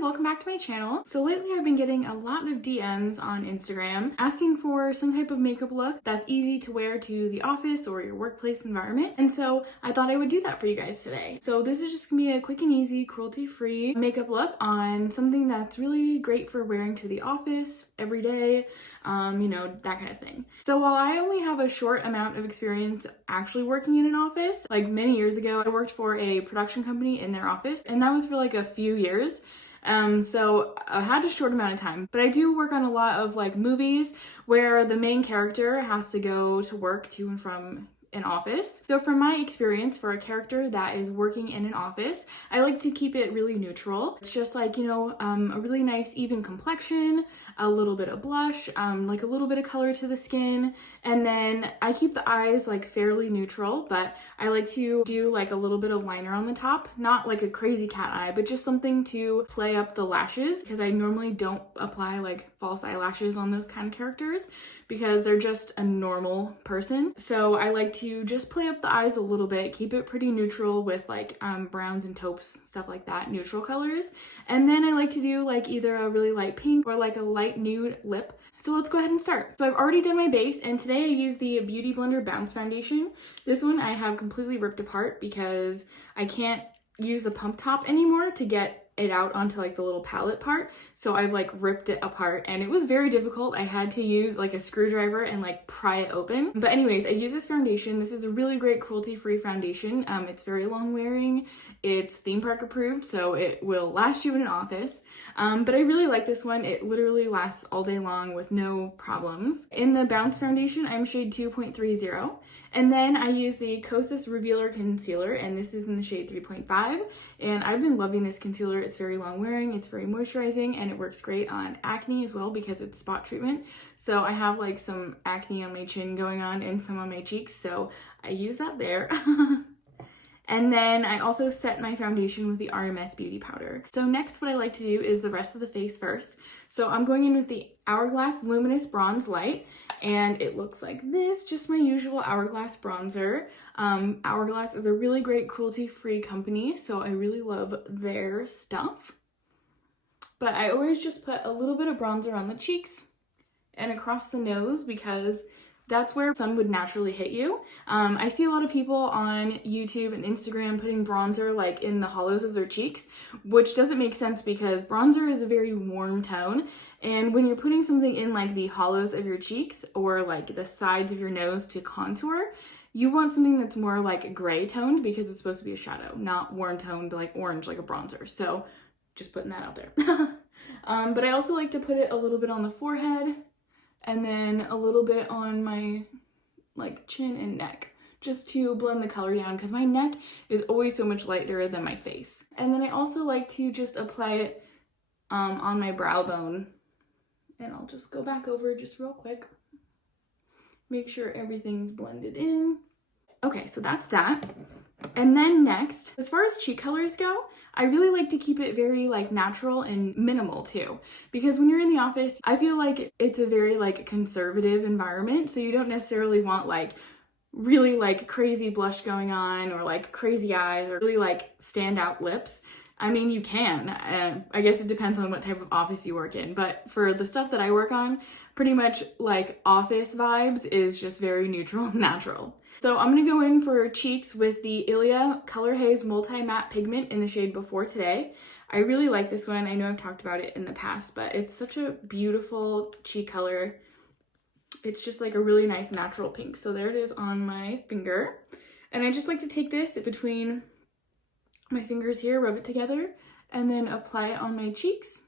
everyone, welcome back to my channel. So lately I've been getting a lot of DMs on Instagram asking for some type of makeup look that's easy to wear to the office or your workplace environment. And so I thought I would do that for you guys today. So this is just gonna be a quick and easy, cruelty-free makeup look on something that's really great for wearing to the office every day, you know, that kind of thing. So while I only have a short amount of experience actually working in an office, like many years ago, I worked for a production company in their office, and that was for like a few years. So I had a short amount of time, but I do work on a lot of like movies where the main character has to go to work to and from an office. So from my experience, for a character that is working in an office, I like to keep it really neutral. It's just like, you know, a really nice even complexion, a little bit of blush, like a little bit of color to the skin, and then I keep the eyes like fairly neutral, but I like to do like a little bit of liner on the top, not like a crazy cat eye, but just something to play up the lashes, because I normally don't apply like false eyelashes on those kind of characters because they're just a normal person. So I like to just play up the eyes a little bit, keep it pretty neutral with like browns and taupes, stuff like that, neutral colors. And then I like to do like either a really light pink or like a light nude lip. So let's go ahead and start. So I've already done my base, and today I use the Beauty Blender Bounce Foundation. This one I have completely ripped apart because I can't use the pump top anymore to get it out onto like the little palette part, so I've like ripped it apart, and it was very difficult. I had to use like a screwdriver and like pry it open. But anyways, I use this foundation. This is a really great cruelty-free foundation. It's very long wearing, it's theme park approved, so it will last you in an office. But I really like this one. It literally lasts all day long with no problems. In the Bounce Foundation, I'm shade 2.30. And then I use the Kosas Revealer Concealer, and this is in the shade 3.5. And I've been loving this concealer. It's very long wearing, it's very moisturizing, and it works great on acne as well because it's spot treatment. So I have like some acne on my chin going on and some on my cheeks, so I use that there. And then I also set my foundation with the RMS Beauty Powder. So next what I like to do is the rest of the face first. So I'm going in with the Hourglass Luminous Bronze Light, and it looks like this, just my usual Hourglass bronzer. Hourglass is a really great cruelty-free company, so I really love their stuff. But I always just put a little bit of bronzer on the cheeks and across the nose because that's where sun would naturally hit you. I see a lot of people on YouTube and Instagram putting bronzer like in the hollows of their cheeks, which doesn't make sense because bronzer is a very warm tone. And when you're putting something in like the hollows of your cheeks or like the sides of your nose to contour, you want something that's more like gray toned because it's supposed to be a shadow, not warm toned like orange like a bronzer. So just putting that out there. But I also like to put it a little bit on the forehead, and then a little bit on my like chin and neck, just to blend the color down because my neck is always so much lighter than my face. And then I also like to just apply it on my brow bone, and I'll just go back over just real quick, make sure everything's blended in. Okay, so that's that. And then next, as far as cheek colors go, I really like to keep it very like natural and minimal too, because when you're in the office, I feel like it's a very like conservative environment, so you don't necessarily want like really like crazy blush going on or like crazy eyes or really like standout lips. I mean, you can, I guess it depends on what type of office you work in, but for the stuff that I work on, pretty much like office vibes is just very neutral and natural. So I'm going to go in for cheeks with the Ilia Color Haze Multi-Matte Pigment in the shade Before Today. I really like this one. I know I've talked about it in the past, but it's such a beautiful cheek color. It's just like a really nice natural pink. So there it is on my finger. And I just like to take this between my fingers here, rub it together, and then apply it on my cheeks.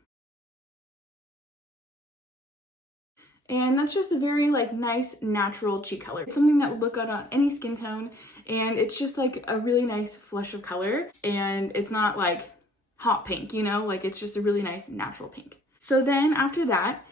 And that's just a very like nice natural cheek color. It's something that would look good on any skin tone, and it's just like a really nice flush of color, and it's not like hot pink, you know, like it's just a really nice natural pink. So then after that,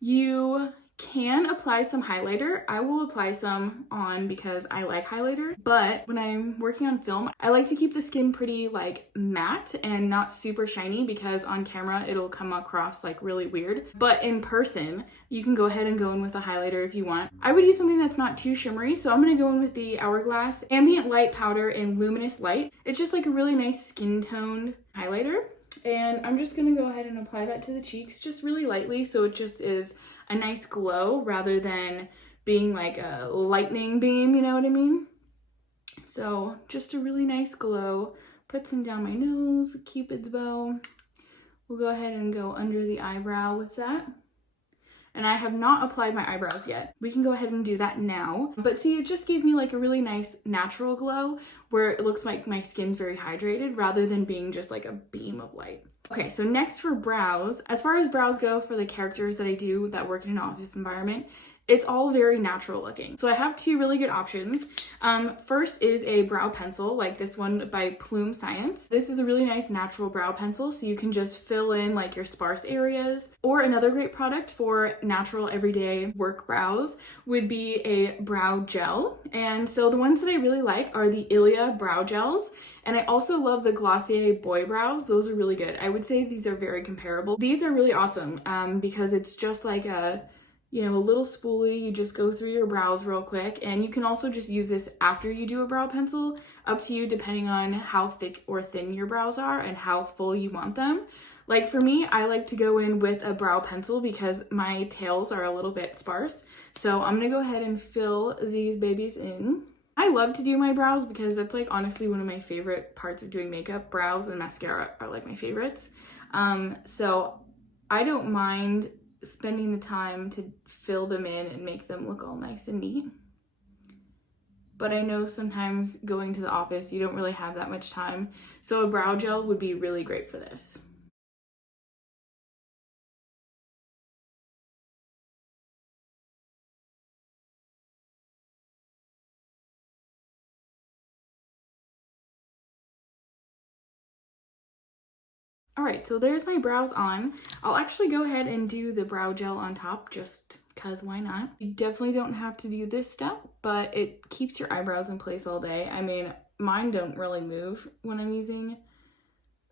you can apply some highlighter. I will apply some on because I like highlighter, but when I'm working on film, I like to keep the skin pretty like matte and not super shiny because on camera it'll come across like really weird. But in person, you can go ahead and go in with a highlighter if you want. I would use something that's not too shimmery, so I'm gonna go in with the Hourglass Ambient Light Powder in Luminous Light. It's just like a really nice skin toned highlighter. And I'm just gonna go ahead and apply that to the cheeks just really lightly, so it just is a nice glow rather than being like a lightning beam, you know what I mean? So just a really nice glow. Put some down my nose, Cupid's bow. We'll go ahead and go under the eyebrow with that. And I have not applied my eyebrows yet. We can go ahead and do that now. But see, it just gave me like a really nice natural glow where it looks like my skin's very hydrated rather than being just like a beam of light. Okay, so next for brows. As far as brows go for the characters that I do that work in an office environment, it's all very natural looking. So I have two really good options. First is a brow pencil, like this one by Plume Science. This is a really nice natural brow pencil, so you can just fill in like your sparse areas. Or another great product for natural everyday work brows would be a brow gel. And so the ones that I really like are the Ilia brow gels. And I also love the Glossier Boy Brows. Those are really good. I would say these are very comparable. These are really awesome because it's just like a little spoolie. You just go through your brows real quick, and you can also just use this after you do a brow pencil, up to you depending on how thick or thin your brows are and how full you want them. Like for me, I like to go in with a brow pencil because my tails are a little bit sparse. So I'm gonna go ahead and fill these babies in. I love to do my brows because that's like honestly one of my favorite parts of doing makeup. Brows and mascara are like my favorites. So I don't mind spending the time to fill them in and make them look all nice and neat. But I know sometimes going to the office, you don't really have that much time. So a brow gel would be really great for this. All right, so there's my brows on. I'll actually go ahead and do the brow gel on top just because why not? You definitely don't have to do this step, but it keeps your eyebrows in place all day. I mean, mine don't really move when I'm using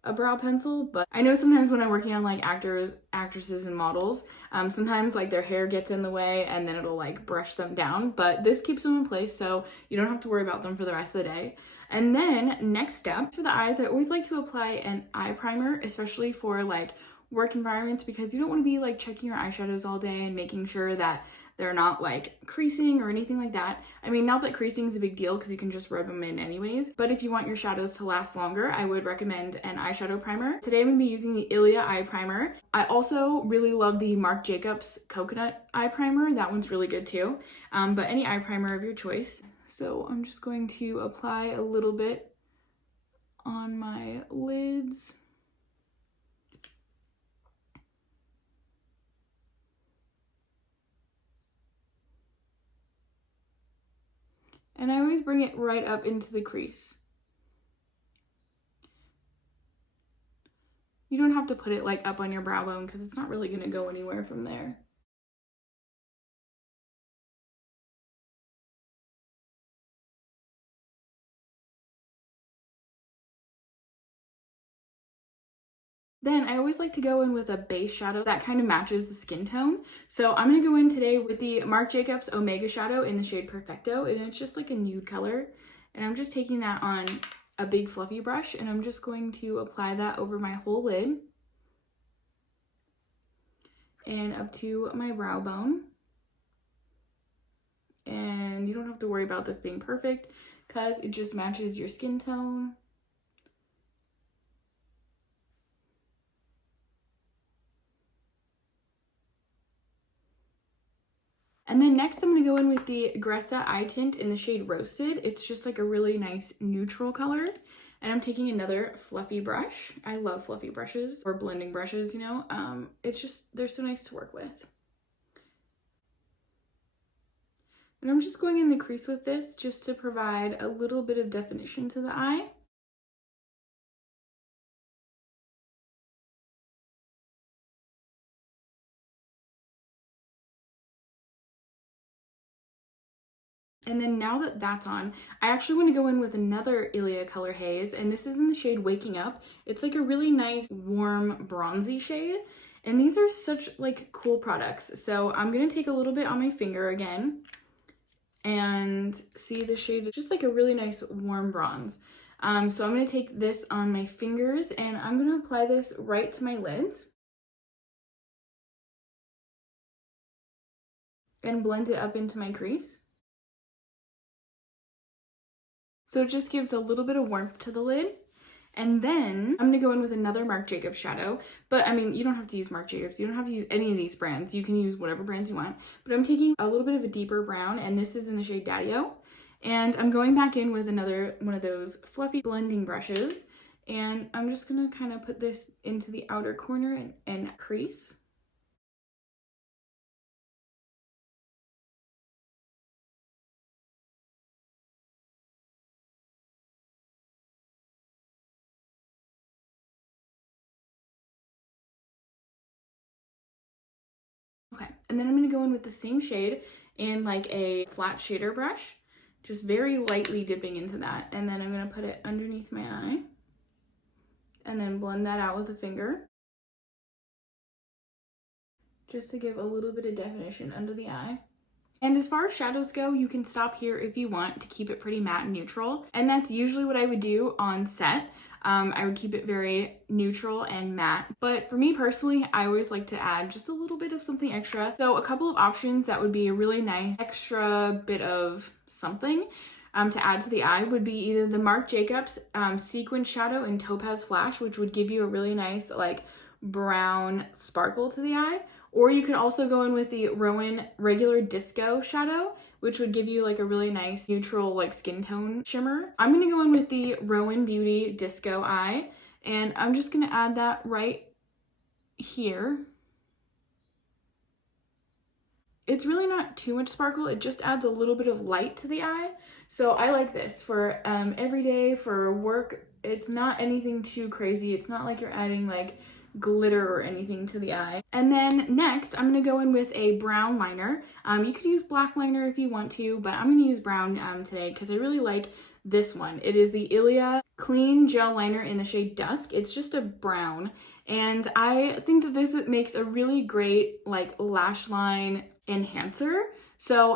a brow pencil, but I know sometimes when I'm working on like actors, actresses, and models, sometimes like their hair gets in the way and then it'll like brush them down, but this keeps them in place so you don't have to worry about them for the rest of the day. And then next step for the eyes, I always like to apply an eye primer, especially for like work environments, because you don't want to be like checking your eyeshadows all day and making sure that they're not like creasing or anything like that. I mean, not that creasing is a big deal because you can just rub them in anyways, but if you want your shadows to last longer, I would recommend an eyeshadow primer. Today I'm going to be using the Ilia eye primer. I also really love the Marc Jacobs coconut eye primer. That one's really good too, but any eye primer of your choice. So I'm just going to apply a little bit on my lids. And I always bring it right up into the crease. You don't have to put it like up on your brow bone because it's not really going to go anywhere from there. Then I always like to go in with a base shadow that kind of matches the skin tone. So I'm going to go in today with the Marc Jacobs Omega shadow in the shade Perfecto, and it's just like a nude color. And I'm just taking that on a big fluffy brush, and I'm just going to apply that over my whole lid and up to my brow bone. And you don't have to worry about this being perfect because it just matches your skin tone. And then next I'm going to go in with the Gressa eye tint in the shade Roasted. It's just like a really nice neutral color. And I'm taking another fluffy brush. I love fluffy brushes or blending brushes, you know. It's just, they're so nice to work with. And I'm just going in the crease with this just to provide a little bit of definition to the eye. And then now that that's on, I actually want to go in with another Ilia color Haze, and this is in the shade Waking Up. It's like a really nice, warm, bronzy shade, and these are such like cool products. So I'm going to take a little bit on my finger again, and see the shade, just like a really nice warm bronze. So I'm going to take this on my fingers and I'm going to apply this right to my lids and blend it up into my crease. So it just gives a little bit of warmth to the lid. And then I'm gonna go in with another Marc Jacobs shadow, but I mean, you don't have to use Marc Jacobs. You don't have to use any of these brands. You can use whatever brands you want, but I'm taking a little bit of a deeper brown, and this is in the shade Daddy-O. And I'm going back in with another one of those fluffy blending brushes, and I'm just gonna kind of put this into the outer corner and crease. Okay, and then I'm gonna go in with the same shade and like a flat shader brush, just very lightly dipping into that. And then I'm gonna put it underneath my eye and then blend that out with a finger, just to give a little bit of definition under the eye. And as far as shadows go, you can stop here if you want to keep it pretty matte and neutral. And that's usually what I would do on set. I would keep it very neutral and matte. But for me personally, I always like to add just a little bit of something extra. So a couple of options that would be a really nice extra bit of something to add to the eye would be either the Marc Jacobs Sequin Shadow in Topaz Flash, which would give you a really nice like brown sparkle to the eye. Or you could also go in with the Roen Regular Disco Shadow, which would give you like a really nice neutral like skin tone shimmer. I'm gonna go in with the Roen Beauty Disco Eye, and I'm just gonna add that right here. It's really not too much sparkle, it just adds a little bit of light to the eye. So I like this for every day, for work. It's not anything too crazy. It's not like you're adding like glitter or anything to the eye. And then next, I'm gonna go in with a brown liner. You could use black liner if you want to, but I'm gonna use brown today because I really like this one. It is the Ilia Clean Gel Liner in the shade Dusk. It's just a brown, and I think that this makes a really great like lash line enhancer. So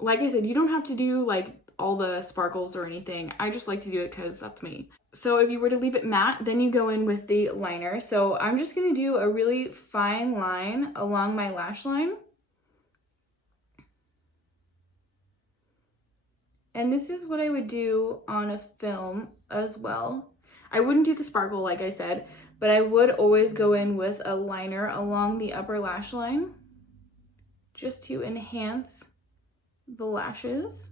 like I said, you don't have to do like all the sparkles or anything. I just like to do it because that's me. So if you were to leave it matte, then you go in with the liner. So I'm just going to do a really fine line along my lash line. And this is what I would do on a film as well. I wouldn't do the sparkle like I said, but I would always go in with a liner along the upper lash line just to enhance the lashes.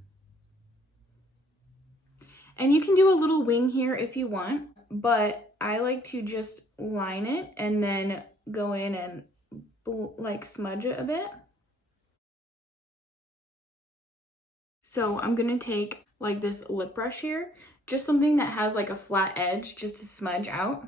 And you can do a little wing here if you want, but I like to just line it and then go in and like smudge it a bit. So I'm gonna take like this lip brush here, just something that has like a flat edge just to smudge out.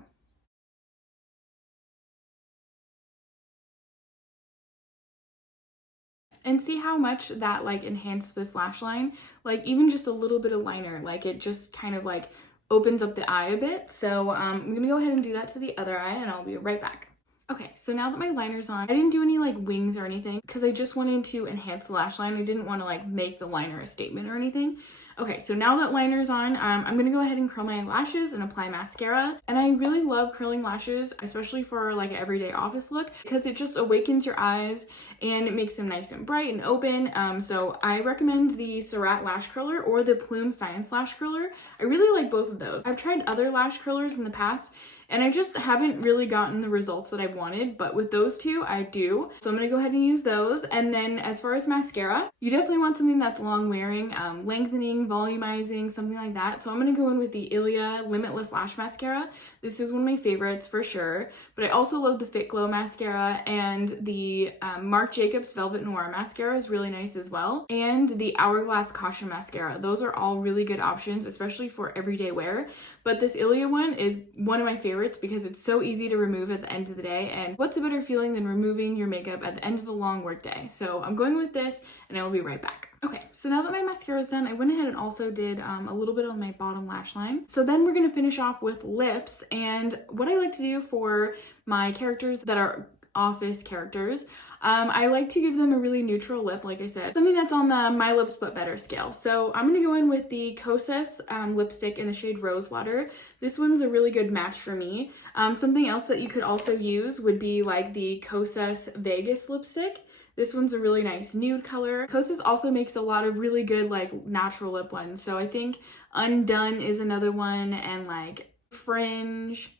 And see how much that like enhanced this lash line? Like even just a little bit of liner, like it just kind of like opens up the eye a bit. So I'm gonna go ahead and do that to the other eye and I'll be right back. Okay, so now that my liner's on, I didn't do any like wings or anything because I just wanted to enhance the lash line. I didn't want to like make the liner a statement or anything. Okay, so now that liner's on, I'm gonna go ahead and curl my lashes and apply mascara. And I really love curling lashes, especially for like an everyday office look, because it just awakens your eyes and it makes them nice and bright and open. So I recommend the Surratt lash curler or the Plume Science lash curler. I really like both of those. I've tried other lash curlers in the past and I just haven't really gotten the results that I wanted, but with those two, I do. So I'm gonna go ahead and use those. And then as far as mascara, you definitely want something that's long wearing, lengthening, volumizing, something like that. So I'm gonna go in with the Ilia Limitless Lash Mascara. This is one of my favorites for sure, but I also love the Fit Glow Mascara, and the Marc Jacobs Velvet Noir Mascara is really nice as well. And the Hourglass Caution Mascara. Those are all really good options, especially for everyday wear. But this Ilia one is one of my favorites because it's so easy to remove at the end of the day. And what's a better feeling than removing your makeup at the end of a long work day? So I'm going with this and I will be right back. Okay, so now that my mascara is done, I went ahead and also did a little bit on my bottom lash line. So then we're gonna finish off with lips. And what I like to do for my characters that are office characters, I like to give them a really neutral lip, like I said, something that's on the My Lips But Better scale. So I'm going to go in with the Kosas lipstick in the shade Rosewater. This one's a really good match for me. Something else that you could also use would be like the Kosas Vegas lipstick. This one's a really nice nude color. Kosas also makes a lot of really good like natural lip ones. So I think Undone is another one, and like Fringe.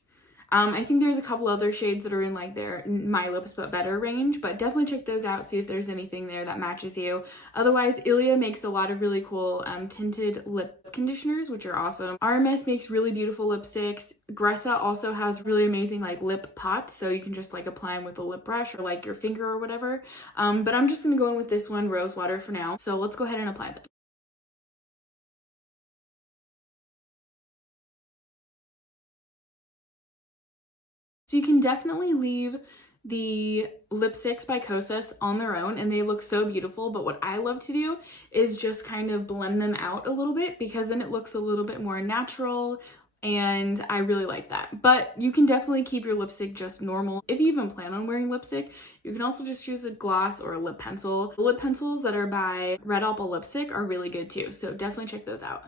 I think there's a couple other shades that are in like their My Lips But Better range, but definitely check those out, see if there's anything there that matches you. Otherwise, Ilia makes a lot of really cool tinted lip conditioners, which are awesome. RMS makes really beautiful lipsticks. Gressa also has really amazing like lip pots, so you can just like apply them with a lip brush or like your finger or whatever. But I'm just gonna go in with this one, Rosewater, for now. So let's go ahead and apply that. So you can definitely leave the lipsticks by Kosas on their own and they look so beautiful, but what I love to do is just kind of blend them out a little bit, because then it looks a little bit more natural, and I really like that. But you can definitely keep your lipstick just normal. If you even plan on wearing lipstick, you can also just choose a gloss or a lip pencil. The lip pencils that are by Red Apple Lipstick are really good too, so definitely check those out.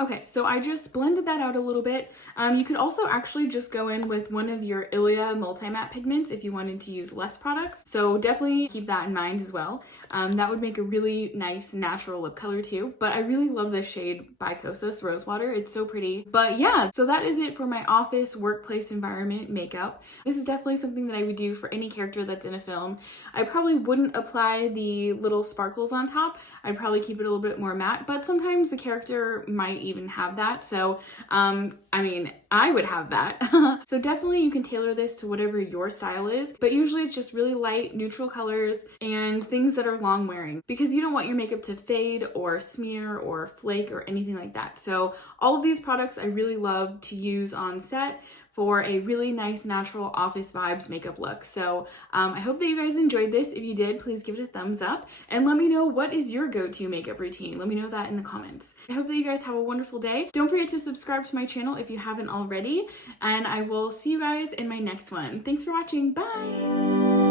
Okay, so I just blended that out a little bit. You could also actually just go in with one of your Ilia multi-matte pigments if you wanted to use less products. So definitely keep that in mind as well. That would make a really nice natural lip color too. But I really love this shade by Kosas, Rosewater. It's so pretty. But yeah, so that is it for my office, workplace environment makeup. This is definitely something that I would do for any character that's in a film. I probably wouldn't apply the little sparkles on top. I'd probably keep it a little bit more matte, but sometimes the character might even have that. So, I mean, I would have that. So definitely you can tailor this to whatever your style is, but usually it's just really light, neutral colors and things that are long wearing, because you don't want your makeup to fade or smear or flake or anything like that. So all of these products I really love to use on set for a really nice natural office vibes makeup look. So I hope that you guys enjoyed this. If you did, please give it a thumbs up and let me know what is your go-to makeup routine. Let me know that in the comments. I hope that you guys have a wonderful day. Don't forget to subscribe to my channel if you haven't already, and I will see you guys in my next one. Thanks for watching. Bye!